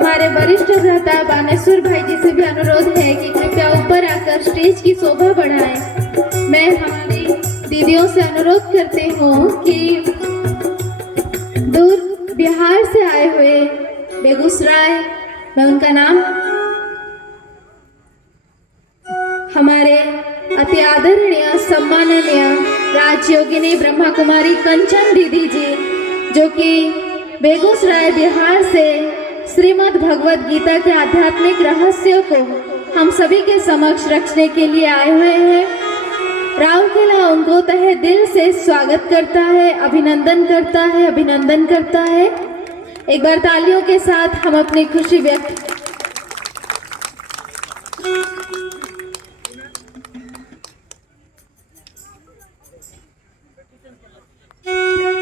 हमारे वरिष्ठ भ्राता बानेश्वर भाई जी से भी अनुरोध है कि कृपया ऊपर आकर स्टेज की शोभा बढ़ाएं। मैं हमारी दीदियों से अनुरोध करती हूँ कि दूर बिहार से आए हुए बेगूसराय में उनका नाम हमारे अति आदरणीय सम्माननीय राजयोगिनी ब्रह्मा कुमारी कंचन दीदी जी, जो कि बेगूसराय बिहार से श्रीमद् भगवद गीता के आध्यात्मिक रहस्यों को हम सभी के समक्ष रखने के लिए आए हुए हैं। राउरकेला उनको तहे दिल से स्वागत करता है, अभिनंदन करता है। एक बार तालियों के साथ हम अपनी खुशी व्यक्त।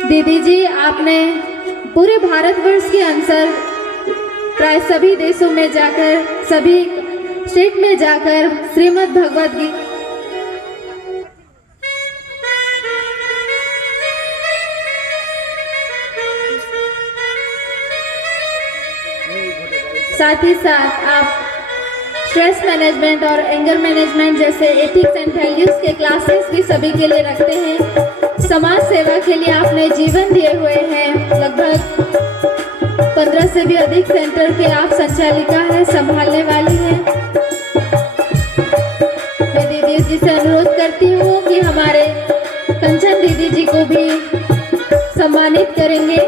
दीदी जी, आपने पूरे भारतवर्ष के अनुसार प्राय सभी देशों में जाकर, सभी स्टेट में जाकर श्रीमद् भगवद गीता साथ ही साथ आप स्ट्रेस मैनेजमेंट और एंगर मैनेजमेंट जैसे एथिक्स एंड वैल्यूज के क्लासेस भी सभी के लिए रखते हैं। समाज सेवा के लिए आपने जीवन दिए हुए हैं। लगभग 15 से भी अधिक सेंटर के आप संचालिका हैं, संभालने वाली हैं। मैं दीदी जी से अनुरोध करती हूँ कि हमारे कंचन दीदी जी को भी सम्मानित करेंगे।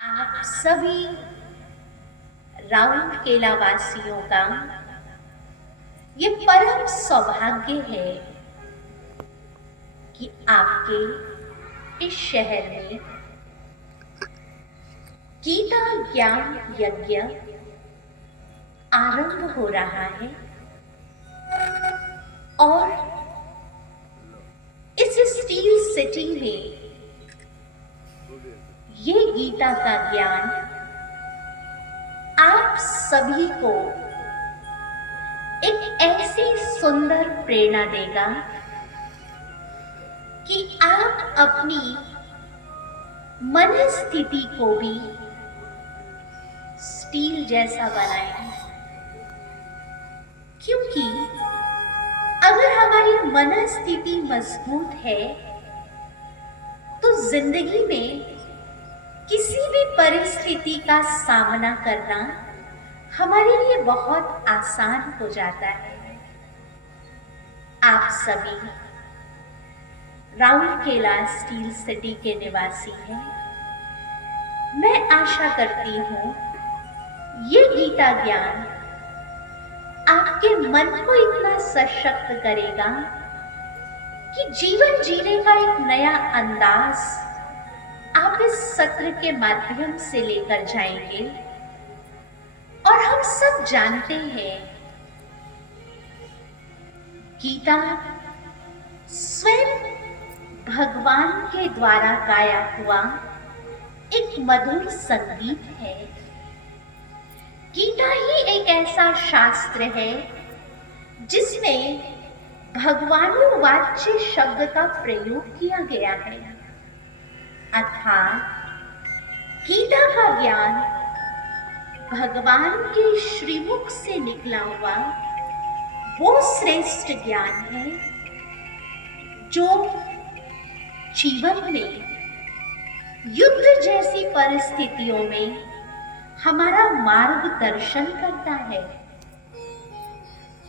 आप सभी राउरकेला वासियों का ये परम सौभाग्य है कि आपके इस शहर में गीता ज्ञान यज्ञ आरंभ हो रहा है और इस स्टील सिटी में ये गीता का ज्ञान आप सभी को एक ऐसी सुंदर प्रेरणा देगा कि आप अपनी मन स्थिति को भी स्टील जैसा बनाएं। क्योंकि अगर हमारी मन स्थिति मजबूत है तो जिंदगी में किसी भी परिस्थिति का सामना करना हमारे लिए बहुत आसान हो जाता है। आप सभी राउरकेला स्टील सिटी के निवासी हैं। मैं आशा करती हूँ ये गीता ज्ञान आपके मन को इतना सशक्त करेगा कि जीवन जीने का एक नया अंदाज आप इस सत्र के माध्यम से लेकर जाएंगे। और हम सब जानते हैं गीता स्वयं भगवान के द्वारा गाया हुआ एक मधुर संगीत है। गीता ही एक ऐसा शास्त्र है जिसमें भगवानुवाच्य शब्द का प्रयोग किया गया है। अर्थात गीता का ज्ञान भगवान के श्रीमुख से निकला हुआ वो श्रेष्ठ ज्ञान है जो जीवन में युद्ध जैसी परिस्थितियों में हमारा मार्गदर्शन करता है।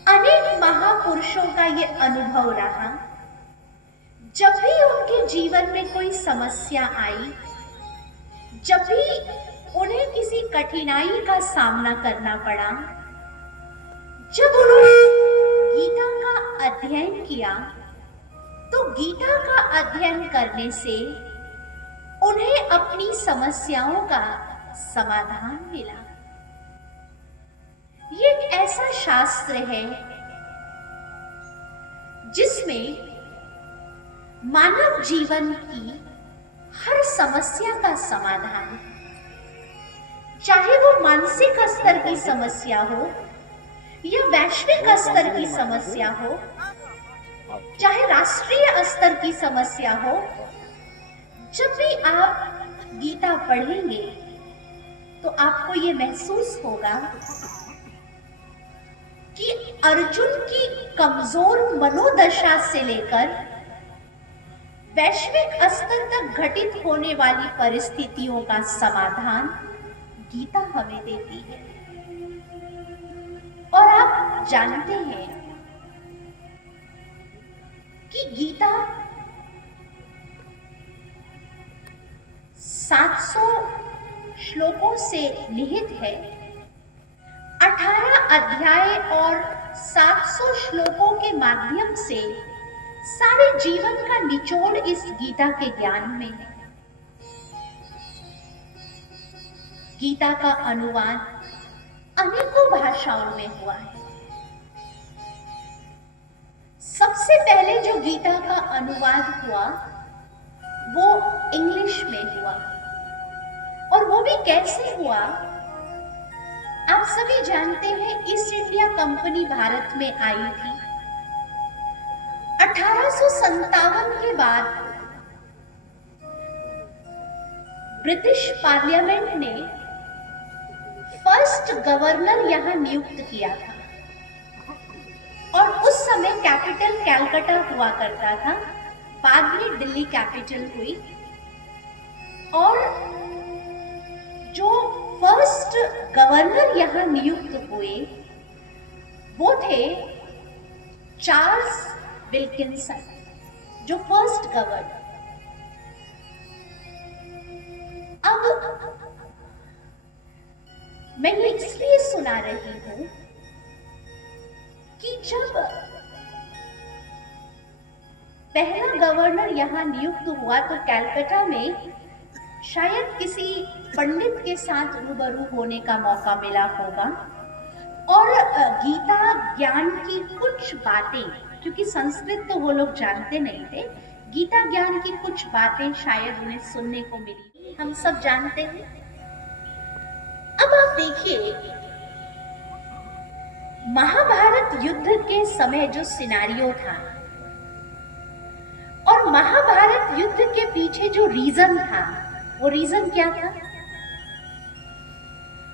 अनेक महापुरुषों का ये अनुभव रहा, जब भी उनके जीवन में कोई समस्या आई, जब भी उन्हें किसी कठिनाई का सामना करना पड़ा, जब उन्होंने गीता का अध्ययन किया तो गीता का अध्ययन करने से उन्हें अपनी समस्याओं का समाधान मिला। ये एक ऐसा शास्त्र है जिसमें मानव जीवन की हर समस्या का समाधान, चाहे वो मानसिक स्तर की समस्या हो या वैश्विक स्तर की समस्या हो, चाहे राष्ट्रीय स्तर की समस्या हो, जब भी आप गीता पढ़ेंगे तो आपको ये महसूस होगा कि अर्जुन की कमजोर मनोदशा से लेकर वैश्विक स्तर तक घटित होने वाली परिस्थितियों का समाधान गीता हमें देती है। और आप जानते हैं कि गीता 700 श्लोकों से निहित है। 18 अध्याय और 700 श्लोकों के माध्यम से सारे जीवन का निचोड़ इस गीता के ज्ञान में है। गीता का अनुवाद अनेकों भाषाओं में हुआ है। सबसे पहले जो गीता का अनुवाद हुआ वो इंग्लिश में हुआ, और वो भी कैसे हुआ? आप सभी जानते हैं ईस्ट इंडिया कंपनी भारत में आई थी। 1857 के बाद ब्रिटिश पार्लियामेंट ने फर्स्ट गवर्नर यहां नियुक्त किया था, और उस समय कैपिटल कैलकाटा हुआ करता था। बाद में दिल्ली कैपिटल हुई, और जो फर्स्ट गवर्नर यहां नियुक्त हुए वो थे चार्ल्स विल्किंसन, जो फर्स्ट गवर्नर। अब मैं ये इसलिए सुना रही हूं कि जब पहला गवर्नर यहां नियुक्त हुआ तो कलकत्ता में शायद किसी पंडित के साथ रूबरू होने का मौका मिला होगा, और गीता ज्ञान की कुछ बातें, क्योंकि संस्कृत तो वो लोग जानते नहीं थे, गीता ज्ञान की कुछ बातें शायद उन्हें सुनने को मिली। हम सब जानते हैं। अब आप देखिए, महाभारत युद्ध के समय जो सिनेरियो था और महाभारत युद्ध के पीछे जो रीजन था, वो रीजन क्या था?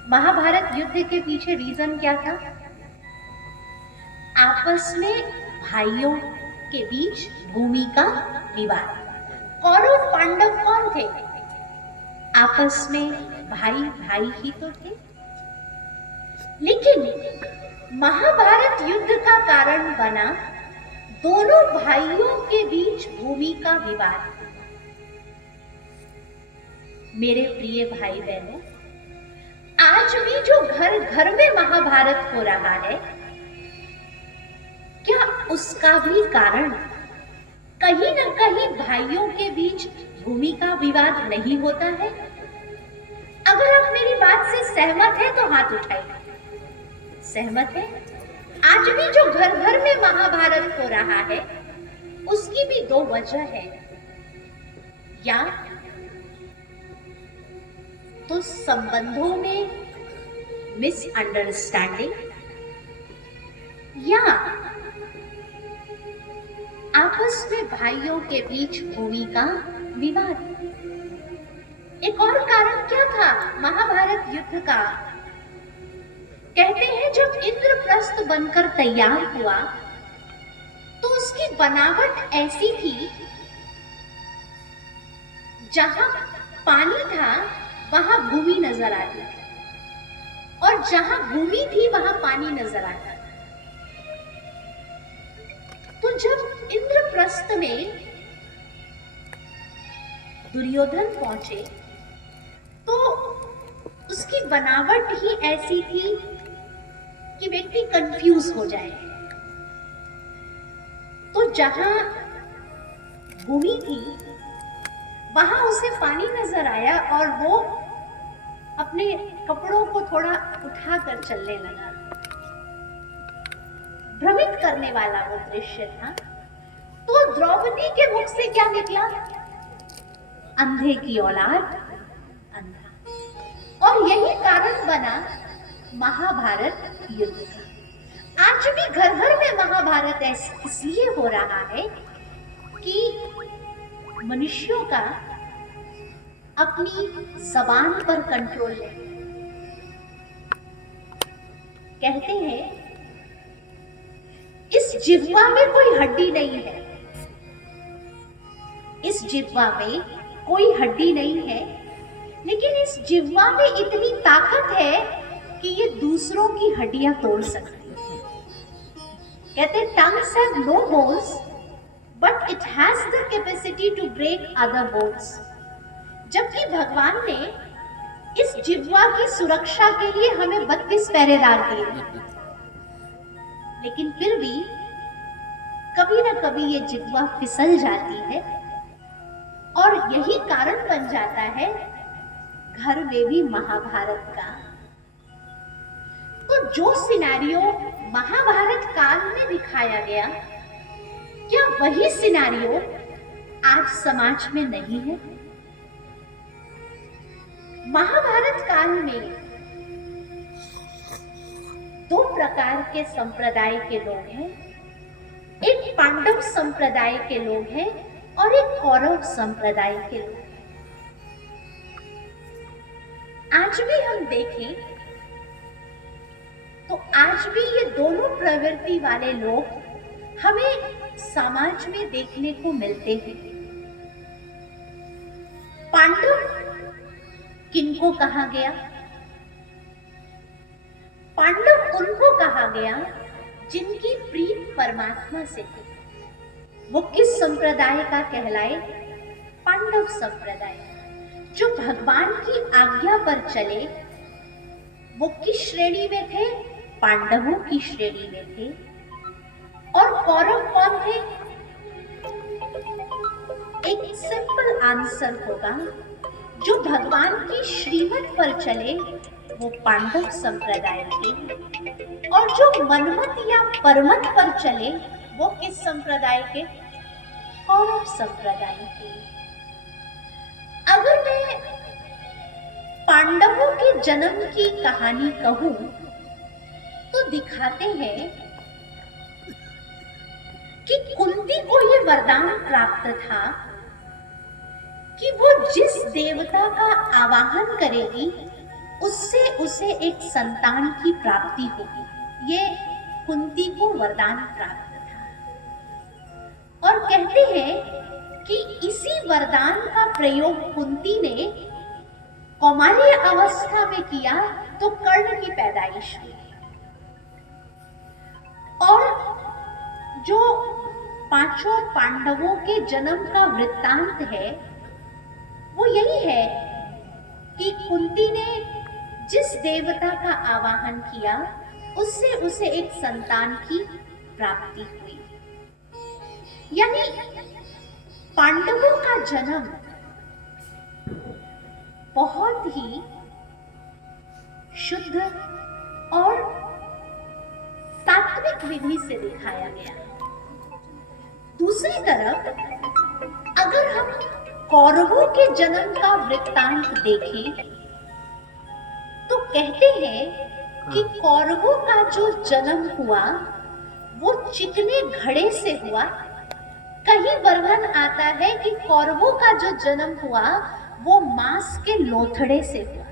महाभारत युद्ध के पीछे रीजन क्या था? आपस में भाइयों के बीच भूमि का विवाद। कौरव पांडव कौन थे? आपस में भाई भाई ही तो थे। लेकिन महाभारत युद्ध का कारण बना दोनों भाइयों के बीच भूमि का विवाद। मेरे प्रिय भाई बहनों, आज भी जो घर घर में महाभारत हो रहा है, क्या उसका भी कारण कहीं न कहीं भाइयों के बीच भूमि का विवाद नहीं होता है? अगर आप मेरी बात से सहमत हैं तो हाथ उठाइए। सहमत है? आज भी जो घर घर में महाभारत हो रहा है उसकी भी दो वजह है। या तो संबंधों में मिसअंडरस्टैंडिंग, या आपस में भाइयों के बीच भूमि का विवाद। एक और कारण क्या था महाभारत युद्ध का? कहते हैं जब इंद्रप्रस्थ बनकर तैयार हुआ तो उसकी बनावट ऐसी थी, जहां पानी था वहां भूमि नजर आती थी, और जहां भूमि थी वहां पानी नजर आता था। तो जब इंद्रप्रस्थ में दुर्योधन पहुंचे तो उसकी बनावट ही ऐसी थी कि व्यक्ति कंफ्यूज हो जाए। तो जहां भूमि थी वहां उसे पानी नजर आया और वो अपने कपड़ों को थोड़ा उठाकर चलने लगा। भ्रमित करने वाला वो दृश्य था। तो द्रौपदी के मुख से क्या निकला? अंधे की औलाद अंधा। और यही कारण बना महाभारत युद्ध का। आज भी घर घर में महाभारत इसलिए हो रहा है कि मनुष्यों का अपनी जबान पर कंट्रोल है। कहते हैं इस जिह्वा में कोई हड्डी नहीं है, इस जिह्वा में कोई हड्डी नहीं है, लेकिन इस जिह्वा में इतनी ताकत है कि ये दूसरों की हड्डियां तोड़ सकती है। कहते tongues have no bones but it has the capacity to break other bones. जबकि भगवान ने इस जिह्वा की सुरक्षा के लिए हमें 32 पहरेदार दिए, लेकिन फिर भी कभी ना कभी ये जिह्वा फिसल जाती है और यही कारण बन जाता है घर में भी महाभारत का। तो जो सिनेरियो महाभारत काल में दिखाया गया, क्या वही सिनेरियो आज समाज में नहीं है? महाभारत काल में 2 प्रकार के संप्रदाय के लोग हैं। एक पांडव संप्रदाय के लोग हैं और एक कौरव संप्रदाय के लोग हैं। आज भी हम देखें तो आज भी ये दोनों प्रवृत्ति वाले लोग हमें समाज में देखने को मिलते हैं। पांडव किनको कहा गया? पांडव उनको कहा गया जिनकी प्रीत परमात्मा से थी। वो किस संप्रदाय का कहलाए? पांडव संप्रदाय। जो भगवान की आज्ञा पर चले वो किस श्रेणी में थे? पांडवों की श्रेणी में थे। और कौरव कौन थे? एक सिंपल आंसर होगा, जो भगवान की श्रीमत पर चले वो पांडव संप्रदाय के, और जो मनमत या परमत पर चले वो किस संप्रदाय के? कौरव संप्रदाय के। अगर मैं पांडवों के जन्म की कहानी कहूं तो दिखाते हैं कि कुंती को ये वरदान प्राप्त था कि वो जिस देवता का आवाहन करेगी उससे उसे एक संतान की प्राप्ति होगी। ये कुंती को वरदान प्राप्त था। और कहते हैं कि इसी वरदान का प्रयोग कुंती ने कौमार्य अवस्था में किया तो कर्ण की पैदाइश हुई। और जो 5 पांडवों के जन्म का वृत्तांत है वो यही है कि कुंती ने जिस देवता का आवाहन किया उससे उसे एक संतान की प्राप्ति हुई। यानी पांडवों का जन्म बहुत ही शुद्ध और सात्विक विधि से दिखाया गया। दूसरी तरफ अगर हम कौरवों के जन्म का वृत्तांत देखें तो कहते हैं कि कौरवों का जो जन्म हुआ वो चिकने घड़े से हुआ। कहीं वर्णन आता है कि कौरवों का जो जन्म हुआ वो मांस के लोथड़े से हुआ।